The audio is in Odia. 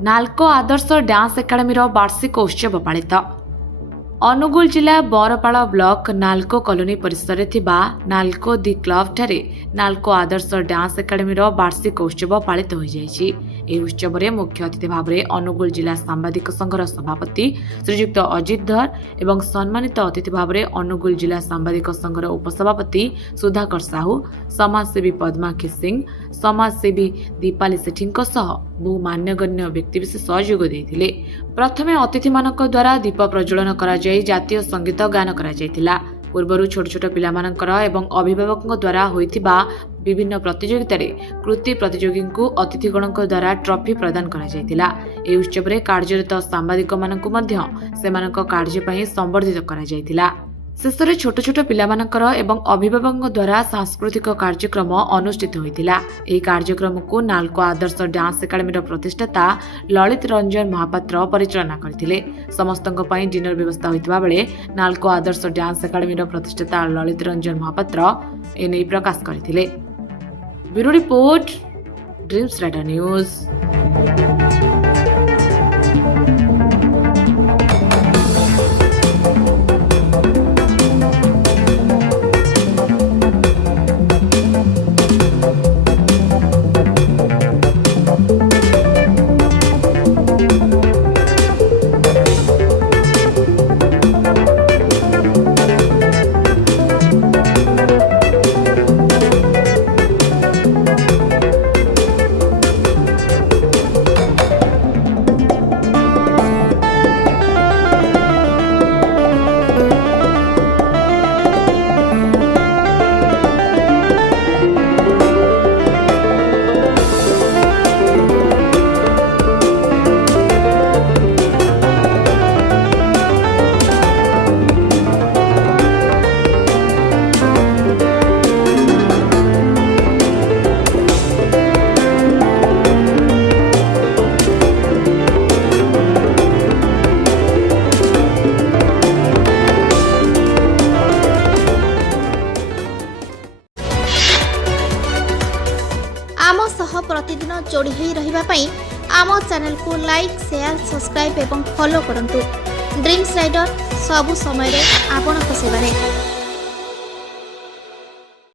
नाल्को आदर्श डांस एकाडेमी वार्षिक उत्सव पालित। अनुगुल जिला बरपाड़ ब्लॉक नाल्को कॉलोनी परिसर नाल्को दि क्लब ठारे नाल्को आदर्श डांस एकाडेमी वार्षिक उत्सव पालित हो जाइछि। ଏହି ଉତ୍ସବରେ ମୁଖ୍ୟ ଅତିଥି ଭାବରେ ଅନୁଗୁଳ ଜିଲ୍ଲା ସାମ୍ବାଦିକ ସଂଘର ସଭାପତି ଶ୍ରୀଯୁକ୍ତ ଅଜିତ ଧର ଏବଂ ସମ୍ମାନିତ ଅତିଥି ଭାବରେ ଅନୁଗୁଳ ଜିଲ୍ଲା ସାମ୍ବାଦିକ ସଂଘର ଉପସଭାପତି ସୁଧାକର ସାହୁ, ସମାଜସେବୀ ପଦ୍ମାକ୍ଷୀ ସିଂ, ସମାଜସେବୀ ଦୀପାଲି ସେଠୀଙ୍କ ସହ ବହୁ ମାନ୍ୟଗଣ୍ୟ ବ୍ୟକ୍ତିବିଶେଷ ଯୋଗ ଦେଇଥିଲେ। ପ୍ରଥମେ ଅତିଥିମାନଙ୍କ ଦ୍ୱାରା ଦୀପ ପ୍ରଜ୍ୱଳନ କରାଯାଇ ଜାତୀୟ ସଙ୍ଗୀତ ଗାନ କରାଯାଇଥିଲା। ପୂର୍ବରୁ ଛୋଟ ଛୋଟ ପିଲାମାନଙ୍କର ଏବଂ ଅଭିଭାବକଙ୍କ ଦ୍ୱାରା ହୋଇଥିବା ବିଭିନ୍ନ ପ୍ରତିଯୋଗିତାରେ କୃତି ପ୍ରତିଯୋଗୀଙ୍କୁ ଅତିଥିଗଣଙ୍କ ଦ୍ୱାରା ଟ୍ରଫି ପ୍ରଦାନ କରାଯାଇଥିଲା। ଏହି ଉତ୍ସବରେ କାର୍ଯ୍ୟରତ ସାମ୍ବାଦିକମାନଙ୍କୁ ମଧ୍ୟ ସେମାନଙ୍କ କାର୍ଯ୍ୟ ପାଇଁ ସମ୍ବର୍ଦ୍ଧିତ କରାଯାଇଥିଲା। ଶେଷରେ ଛୋଟ ଛୋଟ ପିଲାମାନଙ୍କର ଏବଂ ଅଭିଭାବକଙ୍କ ଦ୍ୱାରା ସାଂସ୍କୃତିକ କାର୍ଯ୍ୟକ୍ରମ ଅନୁଷ୍ଠିତ ହୋଇଥିଲା। ଏହି କାର୍ଯ୍ୟକ୍ରମକୁ ନାଲ୍କୋ ଆଦର୍ଶ ଡ୍ୟାନ୍ସ ଏକାଡେମୀର ପ୍ରତିଷ୍ଠାତା ଲଳିତ ରଞ୍ଜନ ମହାପାତ୍ର ପରିଚାଳନା କରିଥିଲେ। ସମସ୍ତଙ୍କ ପାଇଁ ଡିନର ବ୍ୟବସ୍ଥା ହୋଇଥିବା ବେଳେ ନାଲ୍କୋ ଆଦର୍ଶ ଡ୍ୟାନ୍ସ ଏକାଡେମୀର ପ୍ରତିଷ୍ଠାତା ଲଳିତ ରଞ୍ଜନ ମହାପାତ୍ର ଏନେଇ ପ୍ରକାଶ କରିଥିଲେ। Bureau report, dreams rider news. आम सह प्रतिदिन जोड़ी होई रहिबा पई आम चैनल को लाइक, शेयर, सब्सक्राइब एवं फॉलो करंतु। ड्रीम्स राइडर सबु समय रे आपन को सेवा रे।